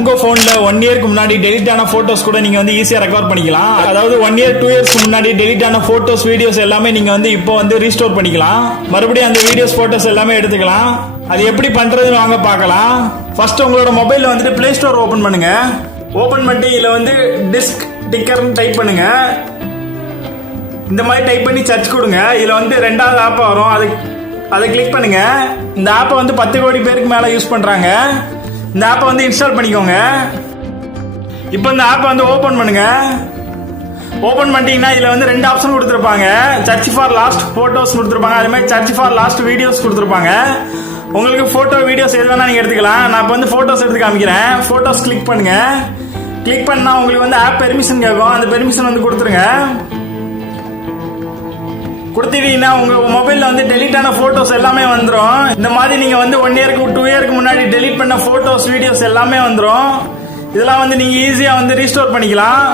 உங்க போன்ல 1 இயருக்கு முன்னாடி டெலிட் ஆன போட்டோஸ் கூட நீங்க வந்து ஈஸியா ரெக்கவர் பண்ணிக்கலாம். அதாவது 1 இயர் 2 இயர்ஸ்க்கு முன்னாடி டெலிட் ஆன போட்டோஸ் வீடியோஸ் எல்லாமே நீங்க வந்து இப்போ வந்து ரீஸ்டோர் பண்ணிக்கலாம். மறுபடியும் அந்த வீடியோஸ் போட்டோஸ் எல்லாமே எடுத்துக்கலாம். அது எப்படி பண்றதுன்னு வாங்க பார்க்கலாம். ஃபர்ஸ்ட் உங்களோட மொபைல்ல வந்துட்டு பிளே ஸ்டோர் ஓபன் பண்ணுங்க. ஓபன் பண்ணிட்டு இதுல வந்து டிஸ்க் டிக்கர்னு டைப் பண்ணுங்க. இந்த மாதிரி டைப் பண்ணி சர்ச் கொடுங்க. இதுல வந்து 2வது ஆப் வரும், அதை கிளிக் பண்ணுங்க. இந்த ஆப்பை வந்து 10 கோடி பேருக்கு மேல யூஸ் பண்றாங்க. இந்த ஆப்பை வந்து இன்ஸ்டால் பண்ணிக்கோங்க. இப்போ இந்த ஆப்பை வந்து ஓபன் பண்ணுங்க. ஓபன் பண்ணிட்டீங்கன்னா இதுல வந்து 2 ஆப்ஷன் கொடுத்துருப்பாங்க. சர்ச் ஃபார் லாஸ்ட் போட்டோஸ் கொடுத்துருப்பாங்க, அதே மாதிரி சர்ச் ஃபார் லாஸ்ட் வீடியோஸ் கொடுத்துருப்பாங்க. உங்களுக்கு போட்டோ வீடியோஸ் எது வேணா நீங்க எடுத்துக்கலாம். நான் இப்போ வந்து போட்டோஸ் எடுத்து காமிக்கிறேன். போட்டோஸ் கிளிக் பண்ணுங்க. கிளிக் பண்ணா உங்களுக்கு வந்து ஆப் பெர்மிஷன் கேட்கும். அந்த பெர்மிஷன் வந்து கொடுத்துருங்க. கொடுத்துட்டீங்கன்னா உங்க மொபைல்ல வந்து டெலிட் ஆன போட்டோஸ் எல்லாமே வந்துடும். இந்த மாதிரி நீங்க வந்து 1 இயருக்கு 2 இயருக்கு முன்னாடி டெலிட் பண்ண போட்டோஸ் வீடியோஸ் எல்லாமே வந்துடும். இதெல்லாம் வந்து நீங்க ஈஸியா வந்து ரீஸ்டோர் பண்ணிக்கலாம்.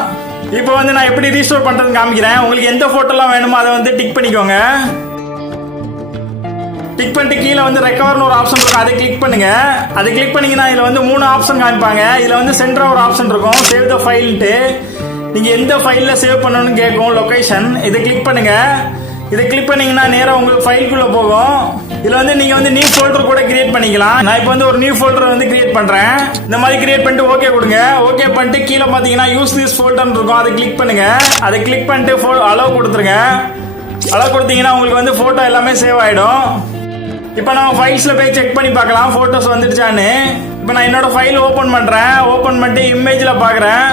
இப்போ வந்து நான் எப்படி ரீஸ்டோர் பண்றதுன்னு காமிக்கிறேன். உங்களுக்கு எந்த போட்டோலாம் வேணுமோ அதை வந்து டிக் பண்ணிக்கோங்க. டிக் பண்ணிட்டு கீழே வந்து ரெக்கவர்னு ஒரு ஆப்ஷன் இருக்கும், அதை கிளிக் பண்ணுங்க. அதை கிளிக் பண்ணீங்கன்னா இதுல வந்து 3 ஆப்ஷன் காமிப்பாங்க. இதுல வந்து சென்டரா ஒரு ஆப்ஷன் இருக்கும், சேவ் த ஃபைல்ட்டு. நீங்க எந்த ஃபைல்ல சேவ் பண்ணணும்னு கேட்கும், லொகேஷன். இதை கிளிக் பண்ணுங்க. இதை கிளிக் பண்ணீங்கன்னா நேரா உங்களுக்கு ஃபைலுக்குள்ள போகும். இதுல வந்து நீங்க வந்து நியூ ஃபோல்டர் கூட கிரியேட் பண்ணிக்கலாம். நான் இப்போ வந்து ஒரு நியூ ஃபோல்டர் வந்து கிரியேட் பண்றேன். இந்த மாதிரி கிரியேட் பண்ணிட்டு ஓகே கொடுங்க. ஓகே பண்ணிட்டு கீழே பாத்தீங்கன்னா யூஸ் திஸ் ஃபோல்டர் இருக்கும், அதை கிளிக் பண்ணுங்க. அதை கிளிக் பண்ணிட்டு அலோவ் கொடுத்துருங்க. அலோவ் கொடுத்தீங்கன்னா உங்களுக்கு வந்து போட்டோ எல்லாமே சேவ் ஆயிடும். இப்போ நம்ம ஃபைல்ஸ்ல போய் செக் பண்ணி பார்க்கலாம் போட்டோஸ் வந்துடுச்சான்னு. இப்போ நான் என்னோட ஃபைல் ஓபன் பண்றேன். ஓபன் பண்ணிட்டு இமேஜ்ல பாக்குறேன்.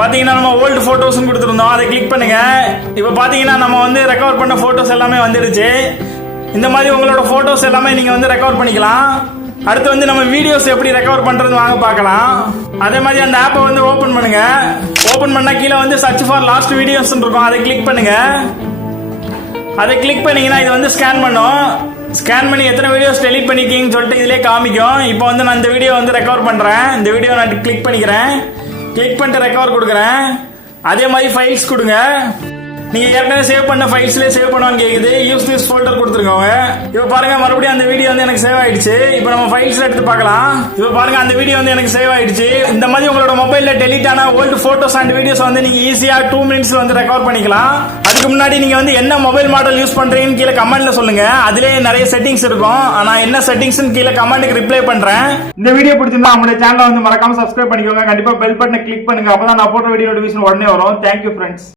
பாத்தீங்கன்னா நம்ம ஓல்டு போட்டோஸ் கொடுத்துருந்தோம், அதை கிளிக் பண்ணுங்க. இப்போ பாத்தீங்கன்னா நம்ம வந்து ரெக்கவர் பண்ண போட்டோஸ் எல்லாமே வந்துடுச்சு. இந்த மாதிரி உங்களோட போட்டோஸ் எல்லாமே நீங்க வந்து ரெக்கவர் பண்ணிக்கலாம். அடுத்து வந்து நம்ம வீடியோஸ் எப்படி ரெக்கவர் பண்றது வாங்க பார்க்கலாம். அதே மாதிரி அந்த ஆப்பை வந்து ஓபன் பண்ணுங்க. ஓபன் பண்ணா கீழே வந்து சர்ச் ஃபார் லாஸ்ட் வீடியோஸ் இருக்கும், அதை கிளிக் பண்ணுங்க. அதை கிளிக் பண்ணீங்கன்னா இது வந்து ஸ்கேன் பண்ணும். ஸ்கேன் பண்ணி எத்தனை வீடியோஸ் டெலிட் பண்ணிருக்கீங்கன்னு சொல்லிட்டு இதுலயே காமிக்கும். இப்போ வந்து நான் இந்த வீடியோ வந்து ரெக்கவர் பண்றேன். இந்த வீடியோ நான் கிளிக் பண்ணிக்கிறேன். கிளிக் பண்ணிட்டு ரெக்கவர் கொடுக்குறேன். அதே மாதிரி ஃபைல்ஸ் கொடுங்க. நீங்க ஏற்கனவே சேவ் பண்ண ஃபைல்ஸ்லேயே சேவ் பண்ணுவான்னு கேக்குது. யூஸ் திஸ் ஃபோல்டர் கொடுத்துருக்கோங்க. இப்போ பாருங்க மறுபடியும் அந்த வீடியோ வந்து எனக்கு சேவ் ஆயிடுச்சு. இப்போ நம்ம ஃபைல்ஸ் எடுத்து பார்க்கலாம். இப்போ பாருங்க அந்த வீடியோ வந்து எனக்கு சேவ் ஆயிடுச்சு. இந்த மாதிரி உங்களோட மொபைல்ல டெலிட் ஆன ஓல்டு போட்டோஸ் அண்ட் வீடியோஸ் வந்து நீங்க ஈஸியா 2 மினிட்ஸ்ல வந்து ரெக்கவர் பண்ணிக்கலாம். அதுக்கு முன்னாடி நீங்க வந்து என்ன மொபைல் மாடல் யூஸ் பண்றீங்கன்னு கீழே கமெண்ட்ல சொல்லுங்க. அதுலயே நிறைய செட்டிங்ஸ் இருக்கும். நான் என்ன செட்டிங்ஸ் கீழே கமெண்ட்டுக்கு ரிப்ளை பண்றேன். இந்த வீடியோ பிடிச்சிருந்தா நம்மளுடைய சேனலை வந்து மறக்காம சப்ஸ்கிரைப் பண்ணிக்கோங்க. கண்டிப்பா பெல் பட்டனை கிளிக் பண்ணுங்க. அப்பதான் நான் போட்ட வீடியோ நோட்டிஃபிகேஷன் உடனே வரும். Thank you friends.